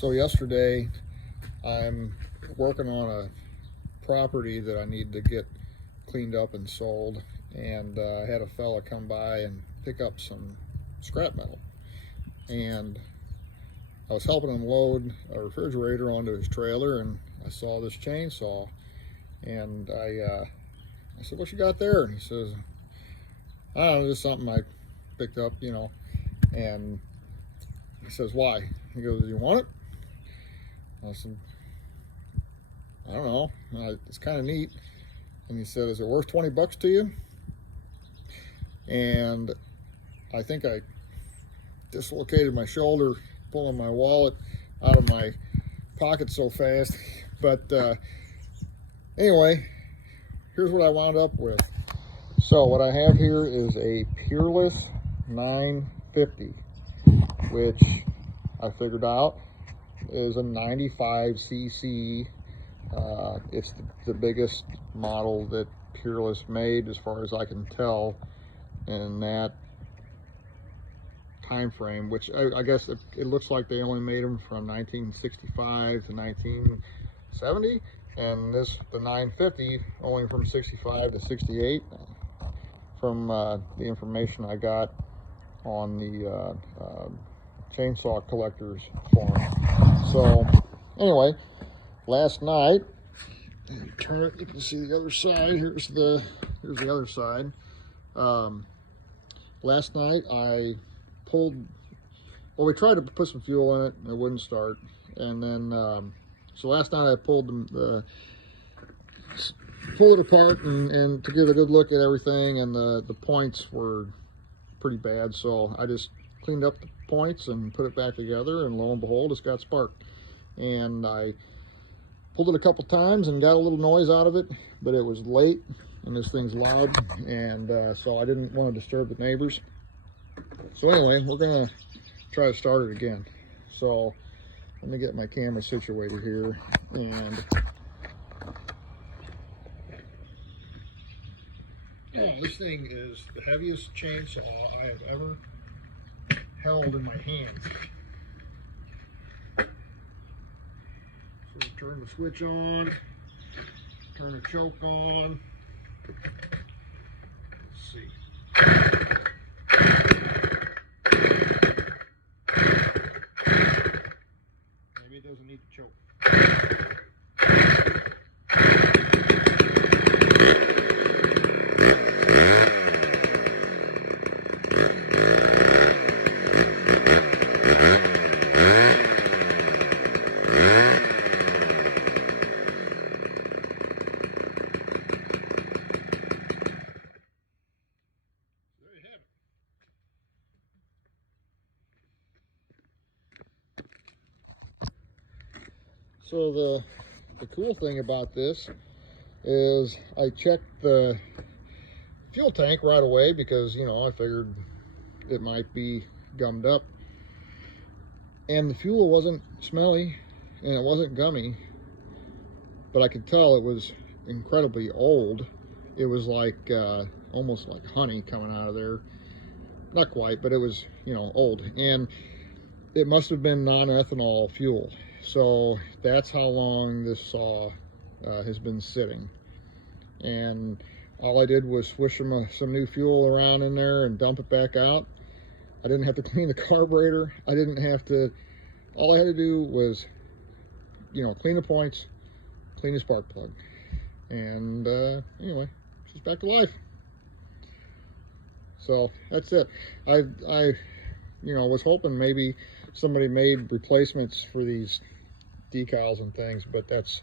So yesterday, I'm working on a property that I need to get cleaned up and sold, and I had a fella come by and pick up some scrap metal, and I was helping him load a refrigerator onto his trailer, and I saw this chainsaw, and I said, "What you got there?" And he says, "I don't know, just something I picked up, and he says, "Why?" He goes, "You want it?" I said, "I don't know. It's kind of neat." And he said, "Is it worth 20 bucks to you?" And I think I dislocated my shoulder pulling my wallet out of my pocket so fast. But anyway, here's what I wound up with. So what I have here is a Peerless 950, which I figured out is a 95cc. It's the biggest model that Peerless made, as far as I can tell, in that time frame, which I guess it looks like they only made them from 1965 to 1970, and the 950 only from 65 to 68, from the information I got on the chainsaw collectors forum. So anyway, last night, turn it, you can see the other side. Here's the other side. Last night I pulled, well, we tried to put some fuel in it and it wouldn't start, and then so last night I pulled it apart and to get a good look at everything, and the points were pretty bad, so I just cleaned up the points and put it back together, and lo and behold, it's got sparked. And I pulled it a couple times and got a little noise out of it, but it was late and this thing's loud, and so I didn't want to disturb the neighbors. So anyway, we're gonna try to start it again. So let me get my camera situated here, and yeah, this thing is the heaviest chainsaw I have ever held in my hands. So turn the switch on, turn the choke on. Let's see. Maybe it doesn't need to choke. So the cool thing about this is I checked the fuel tank right away, because I figured it might be gummed up, and the fuel wasn't smelly and it wasn't gummy, but I could tell it was incredibly old. It was like almost like honey coming out of there. Not quite, but it was old, and it must have been non-ethanol fuel. So that's how long this saw has been sitting. And all I did was swish some new fuel around in there and dump it back out. I didn't have to clean the carburetor. I didn't have to, all I had to do was, clean the points, clean the spark plug. And anyway, she's back to life. So that's it. I was hoping maybe somebody made replacements for these decals and things, but that's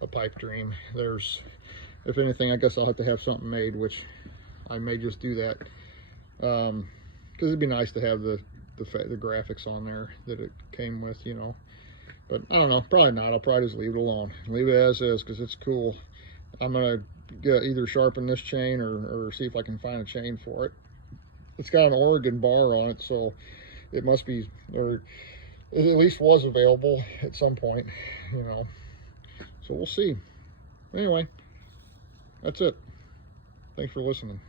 a pipe dream. If anything, I guess I'll have to have something made, which I may just do that, because it'd be nice to have the graphics on there that it came with, but I don't know, probably not. I'll probably just leave it alone, leave it as is, because it's cool. I'm gonna either sharpen this chain or see if I can find a chain for it. It's got an Oregon bar on it, so it must be, or it at least was available at some point, so we'll see. Anyway, that's it. Thanks for listening.